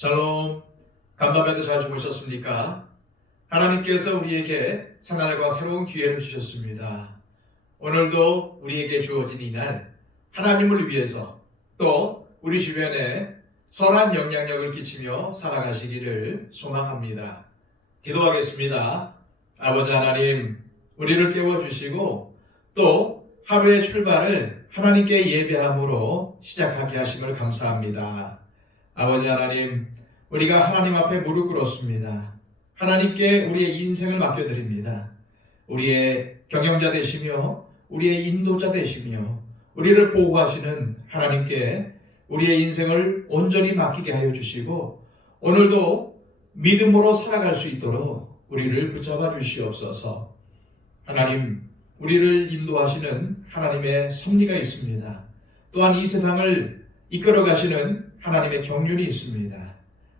샬롬, 간밤에도 잘 주무셨습니까? 하나님께서 우리에게 새날과 새로운 기회를 주셨습니다. 오늘도 우리에게 주어진 이날, 하나님을 위해서 또 우리 주변에 선한 영향력을 끼치며 살아가시기를 소망합니다. 기도하겠습니다. 아버지 하나님, 우리를 깨워주시고 또 하루의 출발을 하나님께 예배함으로 시작하게 하심을 감사합니다. 아버지 하나님, 우리가 하나님 앞에 무릎 꿇었습니다. 하나님께 우리의 인생을 맡겨드립니다. 우리의 경영자 되시며 우리의 인도자 되시며 우리를 보호하시는 하나님께 우리의 인생을 온전히 맡기게 하여 주시고 오늘도 믿음으로 살아갈 수 있도록 우리를 붙잡아 주시옵소서. 하나님, 우리를 인도하시는 하나님의 섭리가 있습니다. 또한 이 세상을 이끌어 가시는 하나님의 경륜이 있습니다.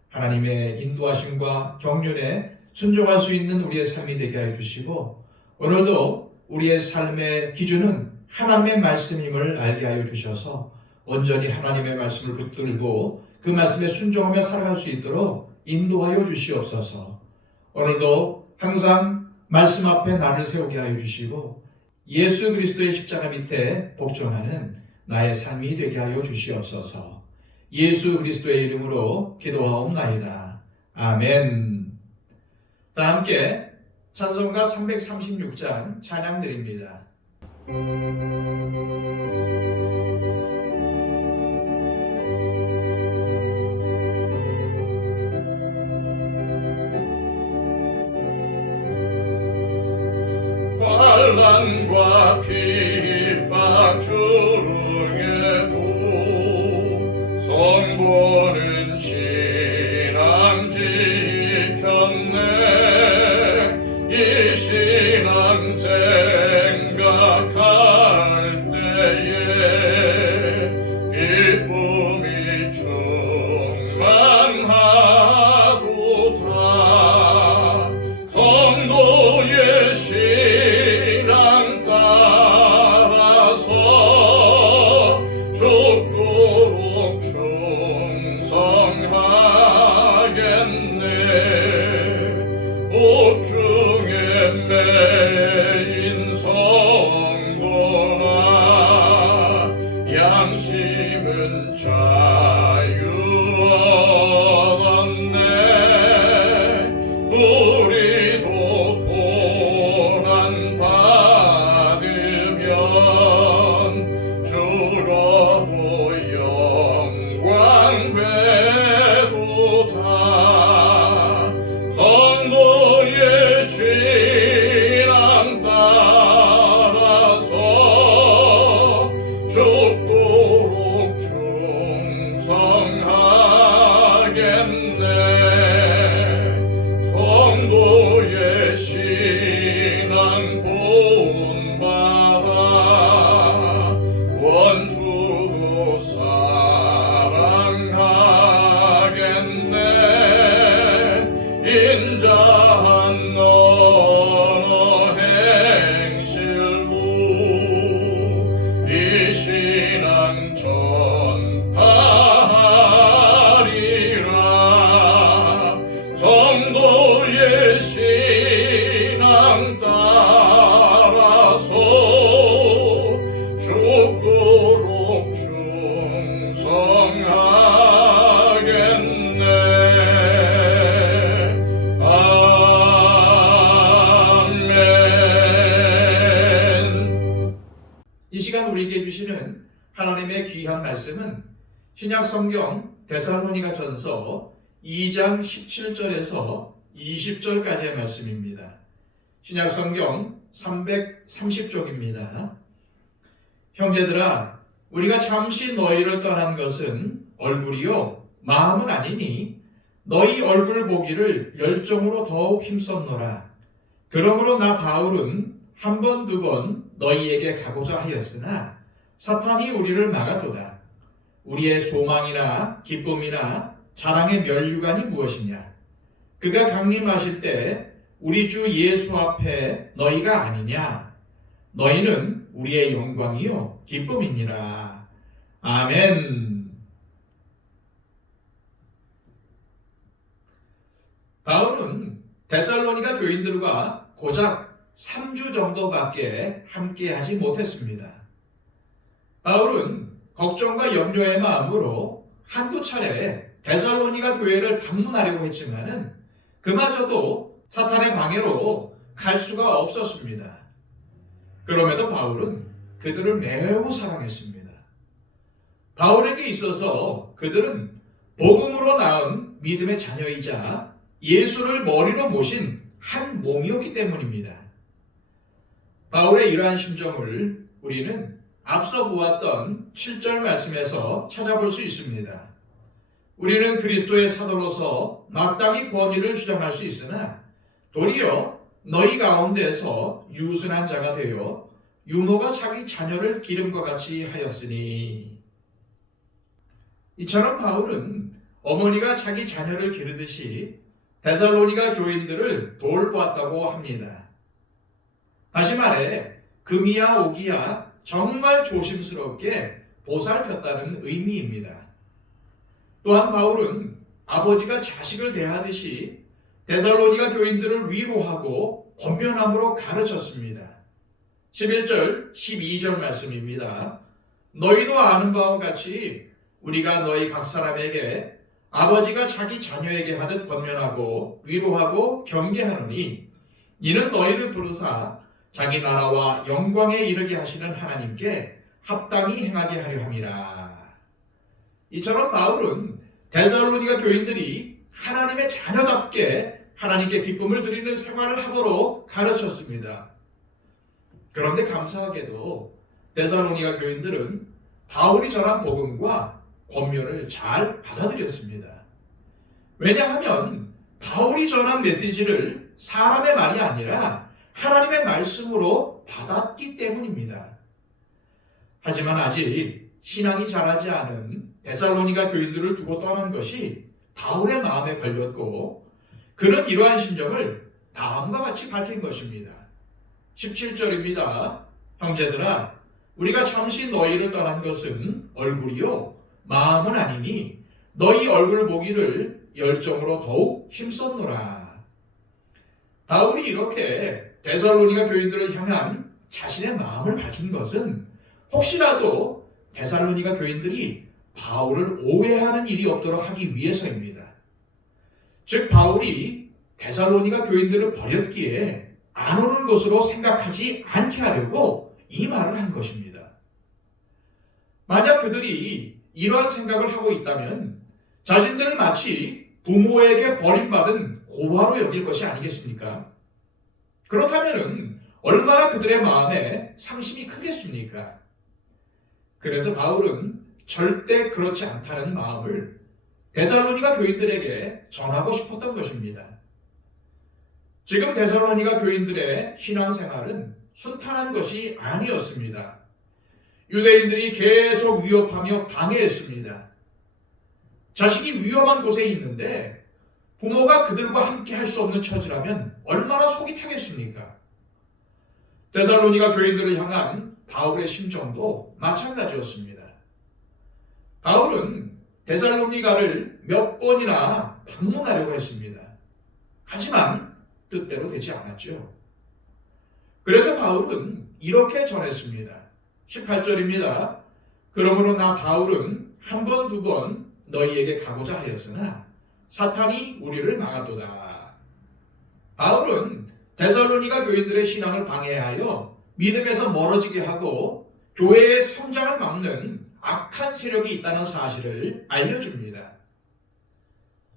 하나님의 인도하심과 경륜에 순종할 수 있는 우리의 삶이 되게 하여 주시고 오늘도 우리의 삶의 기준은 하나님의 말씀임을 알게 하여 주셔서 온전히 하나님의 말씀을 붙들고 그 말씀에 순종하며 살아갈 수 있도록 인도하여 주시옵소서. 오늘도 항상 말씀 앞에 나를 세우게 하여 주시고 예수 그리스도의 십자가 밑에 복종하는 나의 삶이 되게 하여 주시옵소서. 예수 그리스도의 이름으로 기도하옵나이다. 아멘. 다 함께 찬송가 336장 찬양 드립니다. 환난과 핍박 중에도 선고는 신앙 지켰네. 이 신앙 생각할 때에 기쁨이 충만하도다. 성도의 신앙 따라서 죽도록 충성하겠네. 옥중에 매인 성도나 양심은 자유 얻었네. 우리도 고난 받으면 주로도 영광 되도다. 성도의 신앙 따라서 죽도록 충성하겠네. 성도의 신앙 본받아 원수도 사랑하겠네. 인자한 언어 행실로 이 신앙 전파하리라. 성도의 신앙 따라서 죽도록 충성하겠네. 아멘. 이 시간 우리에게 주시는 하나님의 귀한 말씀은 신약성경 데살로니가 전서 2장 17절에서 20절까지의 말씀입니다. 신약성경 330쪽입니다. 형제들아, 우리가 잠시 너희를 떠난 것은 얼굴이요 마음은 아니니 너희 얼굴 보기를 열정으로 더욱 힘썼노라. 그러므로 나 바울은 한 번 두 번 너희에게 가고자 하였으나 사탄이 우리를 막아도다. 우리의 소망이나 기쁨이나 자랑의 면류관이 무엇이냐? 그가 강림하실 때 우리 주 예수 앞에 너희가 아니냐? 너희는 우리의 영광이요 기쁨이니라. 아멘. 바울은 데살로니가 교인들과 고작 3주 정도밖에 함께하지 못했습니다. 바울은 걱정과 염려의 마음으로 한두 차례 데살로니가 교회를 방문하려고 했지만은 그마저도 사탄의 방해로 갈 수가 없었습니다. 그럼에도 바울은 그들을 매우 사랑했습니다. 바울에게 있어서 그들은 복음으로 낳은 믿음의 자녀이자 예수를 머리로 모신 한 몸이었기 때문입니다. 바울의 이러한 심정을 우리는 앞서 보았던 7절 말씀에서 찾아볼 수 있습니다. 우리는 그리스도의 사도로서 마땅히 권위를 주장할 수 있으나 도리어 너희 가운데서 유순한 자가 되어 유모가 자기 자녀를 기름과 같이 하였으니. 이처럼 바울은 어머니가 자기 자녀를 기르듯이 데살로니가 교인들을 돌보았다고 합니다. 다시 말해 금이야 오기야 정말 조심스럽게 보살폈다는 의미입니다. 또한 바울은 아버지가 자식을 대하듯이 데살로니가 교인들을 위로하고 권면함으로 가르쳤습니다. 11절, 12절 말씀입니다. 너희도 아는 바와 같이 우리가 너희 각 사람에게 아버지가 자기 자녀에게 하듯 권면하고 위로하고 경계하노니 이는 너희를 부르사 자기 나라와 영광에 이르게 하시는 하나님께 합당히 행하게 하려 함이라. 이처럼 바울은 데살로니가 교인들이 하나님의 자녀답게 하나님께 기쁨을 드리는 생활을 하도록 가르쳤습니다. 그런데 감사하게도 데살로니가 교인들은 바울이 전한 복음과 권면을 잘 받아들였습니다. 왜냐하면 바울이 전한 메시지를 사람의 말이 아니라 하나님의 말씀으로 받았기 때문입니다. 하지만 아직 신앙이 자라지 않은 데살로니가 교인들을 두고 떠난 것이 바울의 마음에 걸렸고 그는 이러한 심정을 다음과 같이 밝힌 것입니다. 17절입니다. 형제들아 우리가 잠시 너희를 떠난 것은 얼굴이요 마음은 아니니 너희 얼굴 보기를 열정으로 더욱 힘썼노라. 바울이 이렇게 데살로니가 교인들을 향한 자신의 마음을 밝힌 것은 혹시라도 데살로니가 교인들이 바울을 오해하는 일이 없도록 하기 위해서입니다. 즉 바울이 데살로니가 교인들을 버렸기에 안 오는 것으로 생각하지 않게 하려고 이 말을 한 것입니다. 만약 그들이 이러한 생각을 하고 있다면 자신들을 마치 부모에게 버림받은 고아로 여길 것이 아니겠습니까? 그렇다면 얼마나 그들의 마음에 상심이 크겠습니까? 그래서 바울은 절대 그렇지 않다는 마음을 데살로니가 교인들에게 전하고 싶었던 것입니다. 지금 데살로니가 교인들의 신앙생활은 순탄한 것이 아니었습니다. 유대인들이 계속 위협하며 방해했습니다. 자식이 위험한 곳에 있는데 부모가 그들과 함께 할 수 없는 처지라면 얼마나 속이 타겠습니까? 데살로니가 교인들을 향한 바울의 심정도 마찬가지였습니다. 바울은 데살로니가를 몇 번이나 방문하려고 했습니다. 하지만 뜻대로 되지 않았죠. 그래서 바울은 이렇게 전했습니다. 18절입니다. 그러므로 나 바울은 한 번, 두 번 너희에게 가고자 하였으나 사탄이 우리를 막았도다. 바울은 데살로니가 교인들의 신앙을 방해하여 믿음에서 멀어지게 하고 교회의 성장을 막는 악한 세력이 있다는 사실을 알려줍니다.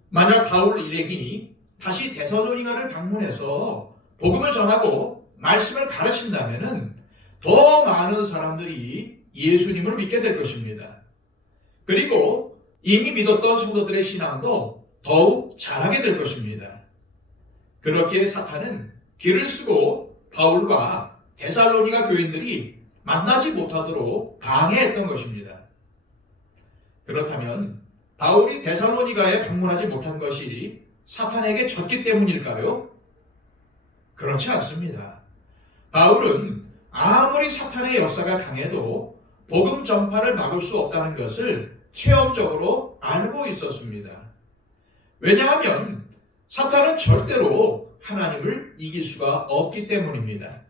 만약 바울 일행이 다시 데살로니가를 방문해서 복음을 전하고 말씀을 가르친다면 더 많은 사람들이 예수님을 믿게 될 것입니다. 그리고 이미 믿었던 성도들의 신앙도 더욱 자라게 될 것입니다. 그렇기에 사탄은 길을 쓰고 바울과 데살로니가 교인들이 만나지 못하도록 방해했던 것입니다. 그렇다면 바울이 데살로니가에 방문하지 못한 것이 사탄에게 졌기 때문일까요? 그렇지 않습니다. 바울은 아무리 사탄의 역사가 강해도 복음 전파를 막을 수 없다는 것을 체험적으로 알고 있었습니다. 왜냐하면 사탄은 절대로 하나님을 이길 수가 없기 때문입니다.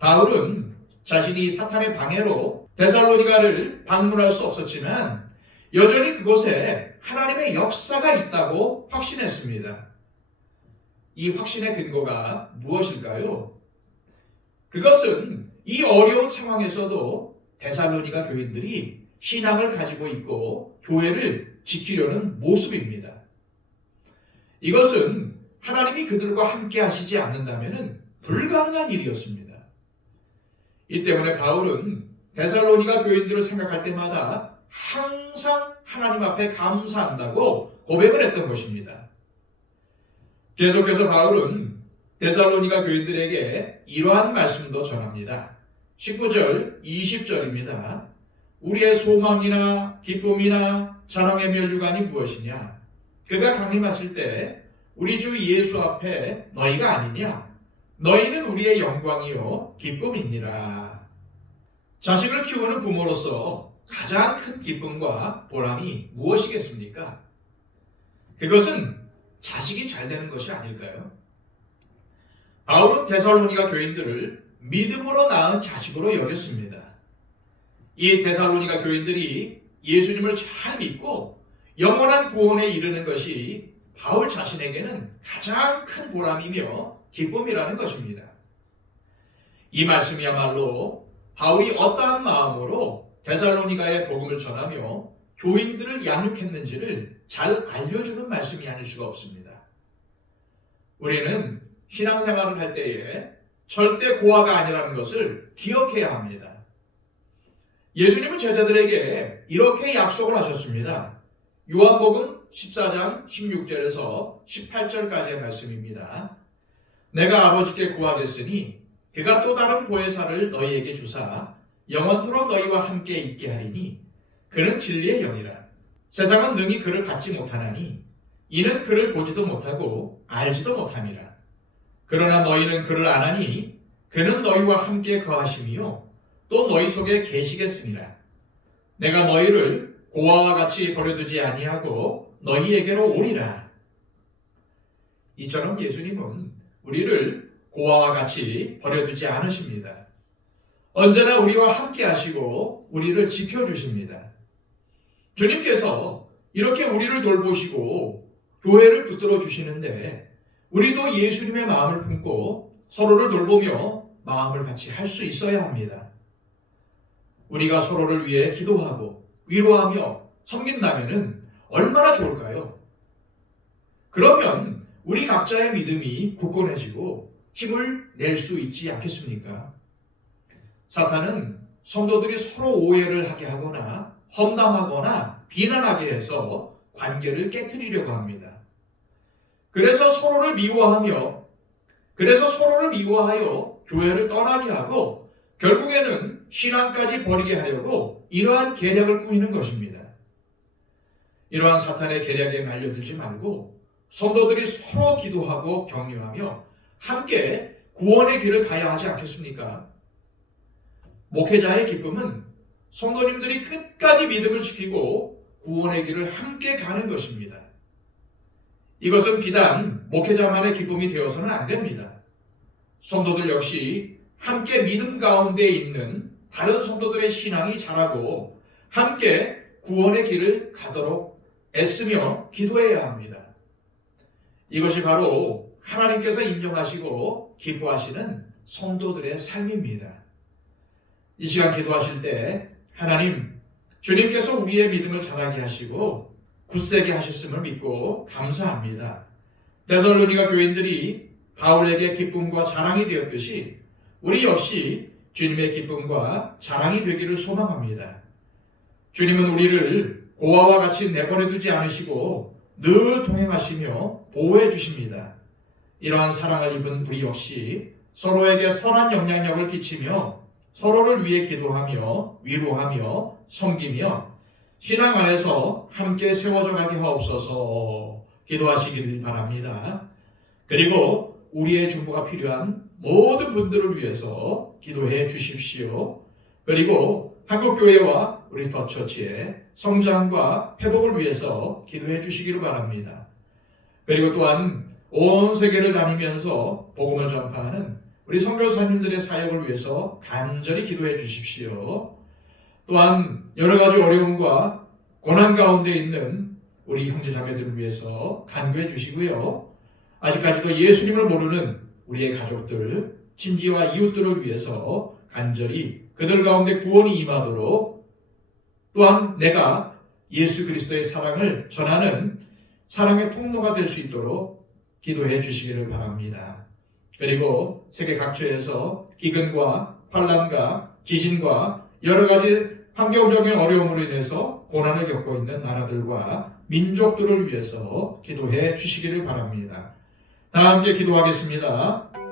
바울은 자신이 사탄의 방해로 데살로니가를 방문할 수 없었지만 여전히 그곳에 하나님의 역사가 있다고 확신했습니다. 이 확신의 근거가 무엇일까요? 그것은 이 어려운 상황에서도 데살로니가 교인들이 신앙을 가지고 있고 교회를 지키려는 모습입니다. 이것은 하나님이 그들과 함께 하시지 않는다면 불가능한 일이었습니다. 이 때문에 바울은 데살로니가 교인들을 생각할 때마다 항상 하나님 앞에 감사한다고 고백을 했던 것입니다. 계속해서 바울은 데살로니가 교인들에게 이러한 말씀도 전합니다. 19절, 20절입니다. 우리의 소망이나 기쁨이나 자랑의 면류관이 무엇이냐? 그가 강림하실 때 우리 주 예수 앞에 너희가 아니냐? 너희는 우리의 영광이요 기쁨이니라. 자식을 키우는 부모로서 가장 큰 기쁨과 보람이 무엇이겠습니까? 그것은 자식이 잘 되는 것이 아닐까요? 바울은 데살로니가 교인들을 믿음으로 낳은 자식으로 여겼습니다. 이 데살로니가 교인들이 예수님을 잘 믿고 영원한 구원에 이르는 것이 바울 자신에게는 가장 큰 보람이며 기쁨이라는 것입니다. 이 말씀이야말로 바울이 어떠한 마음으로 데살로니가의 복음을 전하며 교인들을 양육했는지를 잘 알려주는 말씀이 아닐 수가 없습니다. 우리는 신앙생활을 할 때에 절대 고아가 아니라는 것을 기억해야 합니다. 예수님은 제자들에게 이렇게 약속을 하셨습니다. 요한복음 14장 16절에서 18절까지의 말씀입니다. 내가 아버지께 구하겠으니 그가 또 다른 보혜사를 너희에게 주사 영원토록 너희와 함께 있게 하리니 그는 진리의 영이라. 세상은 능히 그를 받지 못하나니 이는 그를 보지도 못하고 알지도 못함이라. 그러나 너희는 그를 아나니 그는 너희와 함께 거하심이요 또 너희 속에 계시겠으니라. 내가 너희를 고아와 같이 버려두지 아니하고 너희에게로 오리라. 이처럼 예수님은 우리를 고아와 같이 버려두지 않으십니다. 언제나 우리와 함께 하시고 우리를 지켜주십니다. 주님께서 이렇게 우리를 돌보시고 교회를 붙들어 주시는데 우리도 예수님의 마음을 품고 서로를 돌보며 마음을 같이 할 수 있어야 합니다. 우리가 서로를 위해 기도하고 위로하며 섬긴다면 얼마나 좋을까요? 그러면 우리 각자의 믿음이 굳건해지고 힘을 낼 수 있지 않겠습니까? 사탄은 성도들이 서로 오해를 하게 하거나 험담하거나 비난하게 해서 관계를 깨트리려고 합니다. 그래서 서로를 미워하여 교회를 떠나게 하고 결국에는 신앙까지 버리게 하려고 이러한 계략을 꾸미는 것입니다. 이러한 사탄의 계략에 말려들지 말고 성도들이 서로 기도하고 격려하며 함께 구원의 길을 가야 하지 않겠습니까? 목회자의 기쁨은 성도님들이 끝까지 믿음을 지키고 구원의 길을 함께 가는 것입니다. 이것은 비단 목회자만의 기쁨이 되어서는 안 됩니다. 성도들 역시 함께 믿음 가운데 있는 다른 성도들의 신앙이 자라고 함께 구원의 길을 가도록 애쓰며 기도해야 합니다. 이것이 바로 하나님께서 인정하시고 기뻐하시는 성도들의 삶입니다. 이 시간 기도하실 때 하나님, 주님께서 우리의 믿음을 자라게 하시고 굳세게 하셨음을 믿고 감사합니다. 데살로니가 교인들이 바울에게 기쁨과 자랑이 되었듯이 우리 역시 주님의 기쁨과 자랑이 되기를 소망합니다. 주님은 우리를 고아와 같이 내버려 두지 않으시고 늘 동행하시며 보호해 주십니다. 이러한 사랑을 입은 우리 역시 서로에게 선한 영향력을 끼치며 서로를 위해 기도하며 위로하며 섬기며 신앙 안에서 함께 세워져 가게 하옵소서 기도하시기를 바랍니다. 그리고 우리의 중보가 필요한 모든 분들을 위해서 기도해 주십시오. 그리고 한국교회와 우리 더처치의 성장과 회복을 위해서 기도해 주시기를 바랍니다. 그리고 또한 온 세계를 다니면서 복음을 전파하는 우리 선교사님들의 사역을 위해서 간절히 기도해 주십시오. 또한 여러 가지 어려움과 고난 가운데 있는 우리 형제자매들을 위해서 간구해 주시고요. 아직까지도 예수님을 모르는 우리의 가족들, 친지와 이웃들을 위해서 간절히 그들 가운데 구원이 임하도록, 또한 내가 예수 그리스도의 사랑을 전하는 사랑의 통로가 될 수 있도록 기도해 주시기를 바랍니다. 그리고 세계 각처에서 기근과 환란과 지진과 여러 가지 환경적인 어려움으로 인해서 고난을 겪고 있는 나라들과 민족들을 위해서 기도해 주시기를 바랍니다. 다 함께 기도하겠습니다.